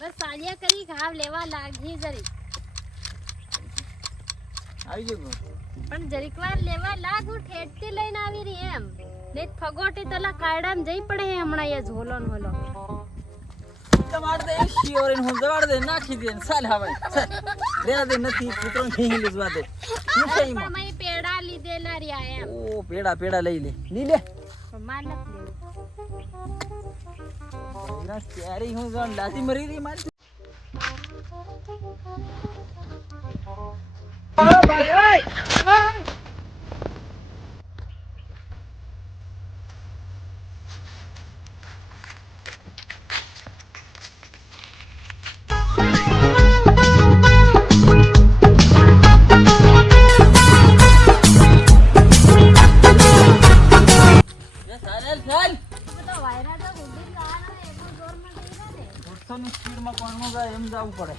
બસ સાલિયા કરી ઘાવ લેવા લાગી જરી આવી ગયો પણ જરીક વાર લેવા લાગ હું ઠેઠથી લઈને આવી રહી એમ ને ફગોટી તલા કાયડામાં જઈ પડે હમણાં એ ઝોલો ને હોલો તમારે તો એક શિયોરીને હું જવાડ દે નાખી દે ને ચાલ હવે રેવા દે નથી કૂતરો નહીં લીધવા દે પણ મેં પેડા લીધેલા રહ્યા એમ ઓ પેડા લઈ લે પણ માર નથી લેવું ક્યારે હું જાણ લાતી મરી રહી મારી સ્પીડમાં કોણ જાય એમ જવું પડે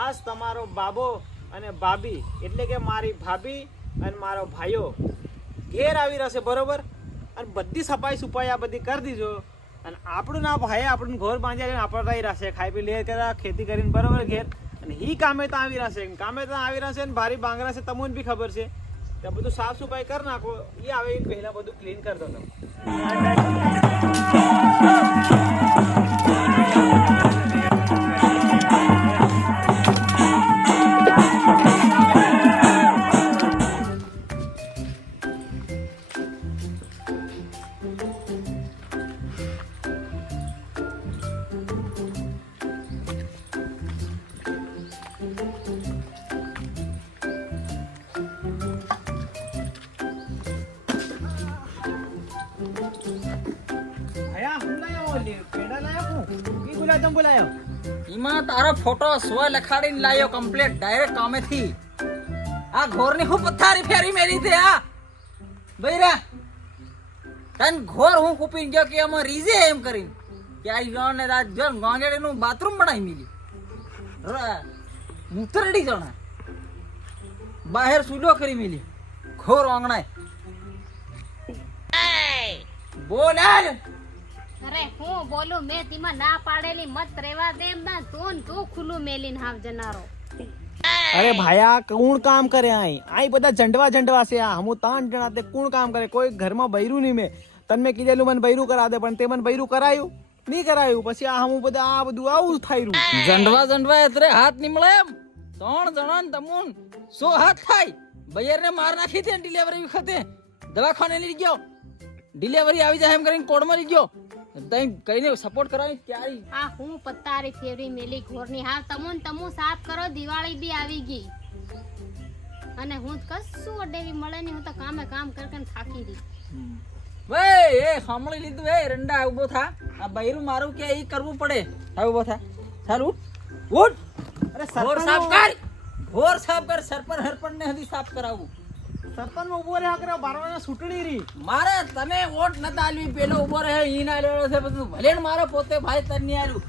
આજ તમારો બાબો અને ભાભી એટલે કે મારી ભાભી અને મારો ભાઈઓ ઘેર આવી રહેશે બરોબર અને બધી સફાઈ સુફાઈ આ બધી કરી દીજો અને આપણું ના ભાઈ આપણું ઘર બાંધ્યા આપણે રહી રહેશે ખાઈ પી લે કરા ખેતી કરીને બરોબર ઘેર અને ઈ કામે તો આવી રહેશે ને ભારી બાંગરા છે તમને બી ખબર છે તો બધું સાફ સફાઈ કરી નાખો એ આવે એ પહેલા બધું ક્લીન કરી દો તમે તારો ફોટો સોય લખાડીને લાયો કમ્પ્લીટ ડાયરેક્ટ કામેથી આ ઘોરની હું પથારી ફેરી મેલી છે આ બૈરા તન ઘોર હું કૂપીને ગયો કે આમાં રીઝે એમ કરીને કે આ યોને આ જો ગાંગેડીનું બાથરૂમ બનાવી મેલી મૂતરડી જણા બહાર સુડો કરી મેલી ઘોર આંગણાય બોલ અરે હું બોલું મેં તેમાં ના પાડેલી મત રેવા દે એમ ના તું ખુલ્લું મેલીને હાવ જનારો અરે ભાયા કોણ કામ કરે આઈ બધા જંડવા છે આ હું 3 જણા તે કોણ કામ કરે કોઈ ઘરમાં બૈરું નહીં મેં તને મેં કીધેલું મને બૈરું કરા દે પણ તે મને બૈરું કરાયું નહીં કરાયું પછી આ હું બધા આ બધું આવું થાય રહ્યું જંડવા એટલે હાથ નીમળે એમ 3 જણા ને તમુન 100 હાથ થાય બૈર ને માર નાખી દે ડિલિવરી વખતે દવાખાને લઈ ગયો ડિલિવરી આવી જાય એમ કરીને કોડમાં લઈ ગયો તઈ કઈને સપોર્ટ કરાવી ત્યારે આ હું પત્તારી ફેરી મેલી ઘોરની હા તમુ સાફ કરો દિવાળી બી આવી ગઈ અને હું કશું અડેવી મળે નહીં હું તો કામ કરીને થાકી ગઈ વે એ સાંભળી લીધું એ રંડા ઉભો થા આ બૈરું મારું કે ઈ કરવું પડે હવે ઉભો થા ચાલ ઉઠ અરે ઘોર સાફ કર સરપંચ હરપંચ ને હદી સાફ કરાવું સરપંચ ઉભો રહે કરે બારવાના છૂટણી રી મારે તમે વોટ નતા આલવી પેલો ઉભો રહે ઈ ના લેડો છે બધું ભલે ને મારો પોતે ભાઈ તર ની આલ્યું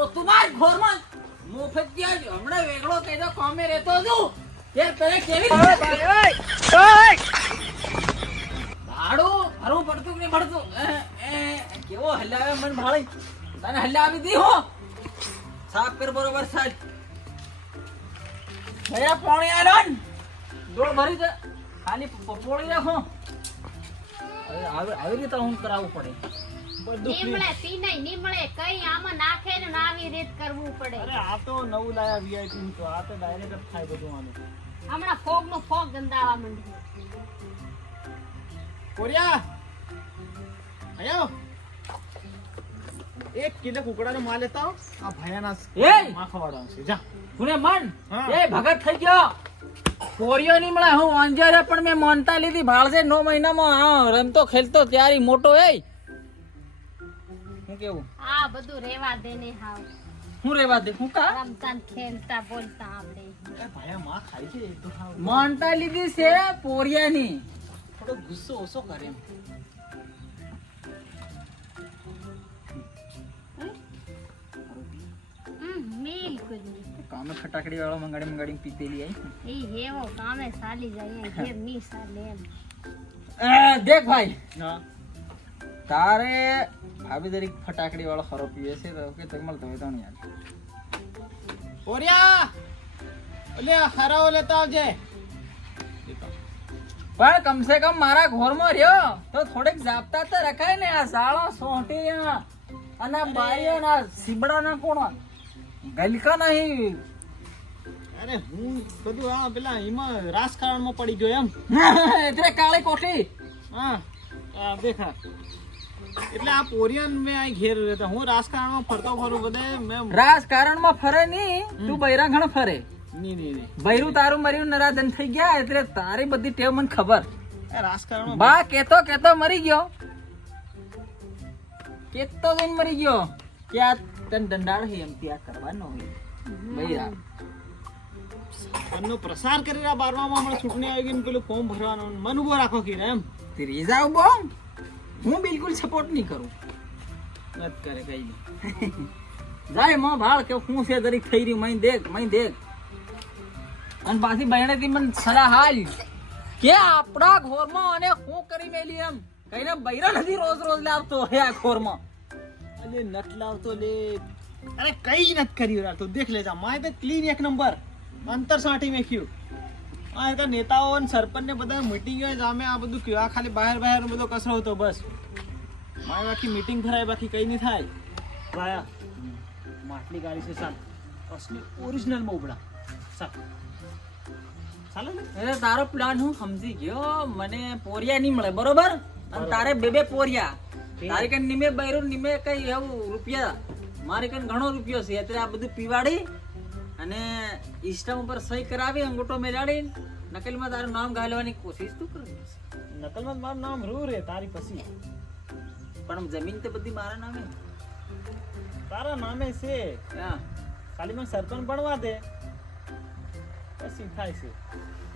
ઓ તુમાર ઘોરમાં મોફત ક્યાં જ હમણે વેગળો કઈદો કામે રહેતો છું એ તને કેવી ભાડું ભરવું પડતું કે નહીં પડતું કેવો હલાવે મન ભાળી તને હલાવી દી હો સાફ કર બરોબર સાહેબ ભયા પાણી આલો ને ડોળ ભરી દે ખાલી પોળી રાખો આવી રીતે હું કરાવવું પડે નીમળે પી નહીં કઈ આમાં નાખે ને આવી રીત કરવું પડે અરે આ તો નવું લાયા વીઆઈપી તો આ તો ડાયરેક્ટ થાય બધું આનું હમણાં ફોગ ગંદાવા માંડ્યું કોરિયા આયો 1 કિલો કુકડાનો માલ લેતા આ ભયાના માખવાડા છે જા પુને મન એ ભગત થઈ ગયો કોરિયો ની મળે હું અંજારે પણ મેં મોનતા લીધી ભાળસે 9 મહિનામાં રમતો ખેલતો ત્યારે મોટો એ હું કેવું આ બધું રેવા દે ને હાવ હું રેવા દે હું કા રમતા ખેલતા બોલતા આવડે એ ભાયા માં ખાઈ છે તો મોનતા લીધી છે પોરિયાની થોડો ગુસ્સો ઓછો કરે એમ. બિલકુલ નહીં. કામે ફટાકડી વાળો મંગાડી પીતેલી આવી. એ હેવો કામે ચાલી જાય અહીંયા ઘેર નહીં ચાલે એમ. દેખ ભાઈ, હા તારે ભાભી તરીકે ફટાકડી વાળો ખરો પીવે છે તો કે તકમલ તો તો યાર. પોરિયા ઓલે હરાવો લેતા આવજે. પણ કમસે કમ મારા ઘરમાં રહ્યો તો થોડીક જાપતા તો રખાય ને. આ સાળો સોંટી અને બારીઓ ના સીબડા ના કોણ ગલકા નહીં. અરે હું બધું આ પેલા એમાં રાજકારણમાં પડી ગયો એમ. એટલે કાળી કોઠી. હા આ દેખા એટલે આ પોરિયન મેં આ ઘેર રહેતા હું રાજકારણમાં ફરતો ફરું બધે મેં રાજકારણમાં ફરે નહીં, તું બૈરાંગણ ફરે. નહીં બૈરું તારું મર્યું નરાધન થઈ ગયા એટલે તારી બધી ટેવ મને ખબર. રાજકારણમાં બા કેતો કેતો મરી ગયો. કેતો જઈને મરી ગયો કે આ તને દંડાળ હે એમ ત્યાં કરવાનો હોય બૈરા. એમનો પ્રસાર કરી રહ્યા 12માં હમણાં ચૂંટણી આવી ગઈ ને પેલું ફોર્મ ભરવાનું મન ઉભો રાખો કે એમ તેરી જાવ બોમ. હું બિલકુલ સપોર્ટ નહીં કરું. મત કરે કઈ નહીં. જાય માં ભાળ કે હું છે દરેક થઈ રહ્યું મઈ દેખ. અને પાછી બહેણેથી મને સલાહ હાલ કે આપણા ઘોરમાં અને હું કરી મેલી એમ કઈને બૈરા નથી રોજ લાવતો હે આ ઘોરમાં. અલે નટ લાવતો લે. અરે કઈ નત કર્યું યાર તું દેખ લેજા માય તો ક્લીન એક નંબર અંતર સાટી મેખ્યું. આ તો નેતાઓ અને સરપંચ ને બધા મીટિંગ હોય જામે આ બધું કયો આ ખાલી બહાર બધો કસરો હતો બસ. મારે બાકી મીટિંગ ભરાય બાકી કઈ નહીં થાય. ભાયા માટલી ગાડી છે સાલ અસલી ઓરિજિનલ મોબડા સાલ ચાલે ને. એટલે તારો પ્લાન હું સમજી ગયો. મને પોરિયા નહીં મળે બરોબર. અને તારે બે પોરિયા. તારી કઈ નિમે બૈરું નિમે કઈ એવું રૂપિયા. મારી કઈ ઘણો રૂપિયો છે એટલે આ બધું પીવાડી અને ઇસ્ટમ ઉપર સહી કરાવી અંગૂઠો મેળાડી નકલમાં તારું નામ ગાલવાની કોશિશ તું કરે. નકલમાં મારું નામ રૂ રે તારી પછી પણ જમીન તો બધી મારા નામે. તારા નામે છે હા ખાલી મને સરપંચ બનવા દે પછી થાય છે.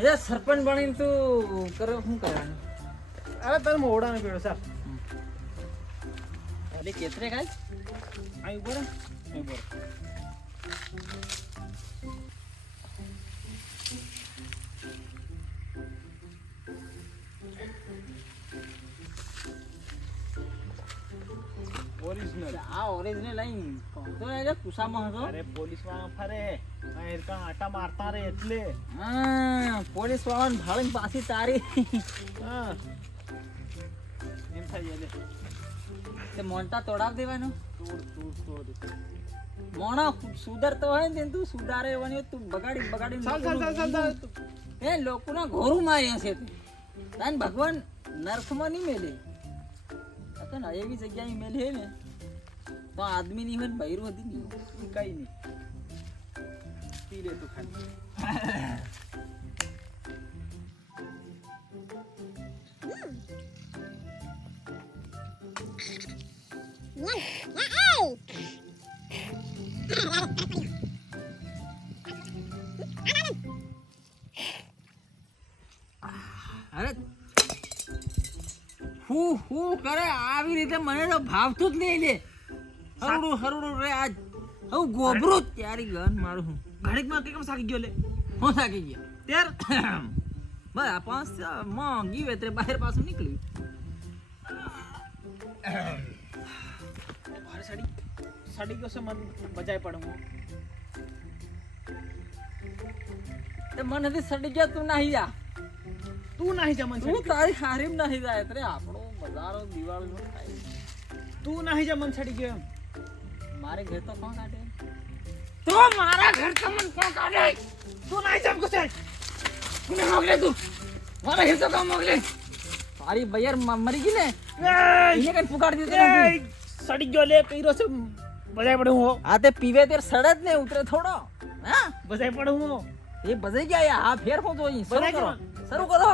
એ સરપંચ બનીને તું કરે શું કરવાનું? અરે તારે મોડાનો પીડો સર એટલે કેતરે કાલ અહીં બોલે અહીં બોલે ઓરિજિનલ આ ઓરેન્જ ને લઈને તો એટલે કુસામાં હતો. અરે પોલીસ વાળા ફરે આ એરકા આટા મારતા રે એટલે હા પોલીસ વાળાને ભાળીને પાછી તારી હા એમ થાય એટલે તે મોન્ટા તોડાવ દેવાનો. તોડ મોણો સુધરતો હોય ને તું સુધારે એવાની તું બગાડી ચાલ એ લોકોના ઘોરું માર્યા છે તું. તાન ભગવાન નરકમાં નહીં મેલે. અતન એવી જગ્યાએ મેલે હે ને તો આદમી નહીં હોય ને બૈરું હતી નહીં હોય. કઈ નહીં પી લે તું ખાલી અરે હું કરે આવી રીતે મને તો ભાવતું જ નહીં લે. હરુડું રે આજ હું ગોબરું ત્યારી ગન મારું હું ઘડીકમાં કેમ સાકી ગયો લે હું થાકી ગયા ત્યાર બસ આ 5 માં ગયું એટલે બહાર પાછું નીકળ્યું. મારે સડી ગયો છે મન બજાય પડું તે મને નથી સડી ગયા તું નાહી જા. તું નહીં જા મન તું તારી હારીમ નાહી જાય એટલે આપણો બજારો દિવાળીનો થાય. તું નહીં જા મન સડી ગયો એમ મારે ઘર તો કોણ કાઢે? તો મારા ઘર તો મન કોણ કાઢે તું નહીં જા ગુસ્સે મને મોકલે તું મારા ઘર તો કોણ મોકલે? તારી બૈર મરી ગઈ ને એને કઈ પુકાડી દીધો એ સડી ગયો લે કઈરો છે બજાય પડું હો આ તે પીવે તે સડે જ ને ઉતરે થોડો. હા બજાય પડું હો એ બજાઈ ગયા. હા ફેર હું તો શરૂ કરો.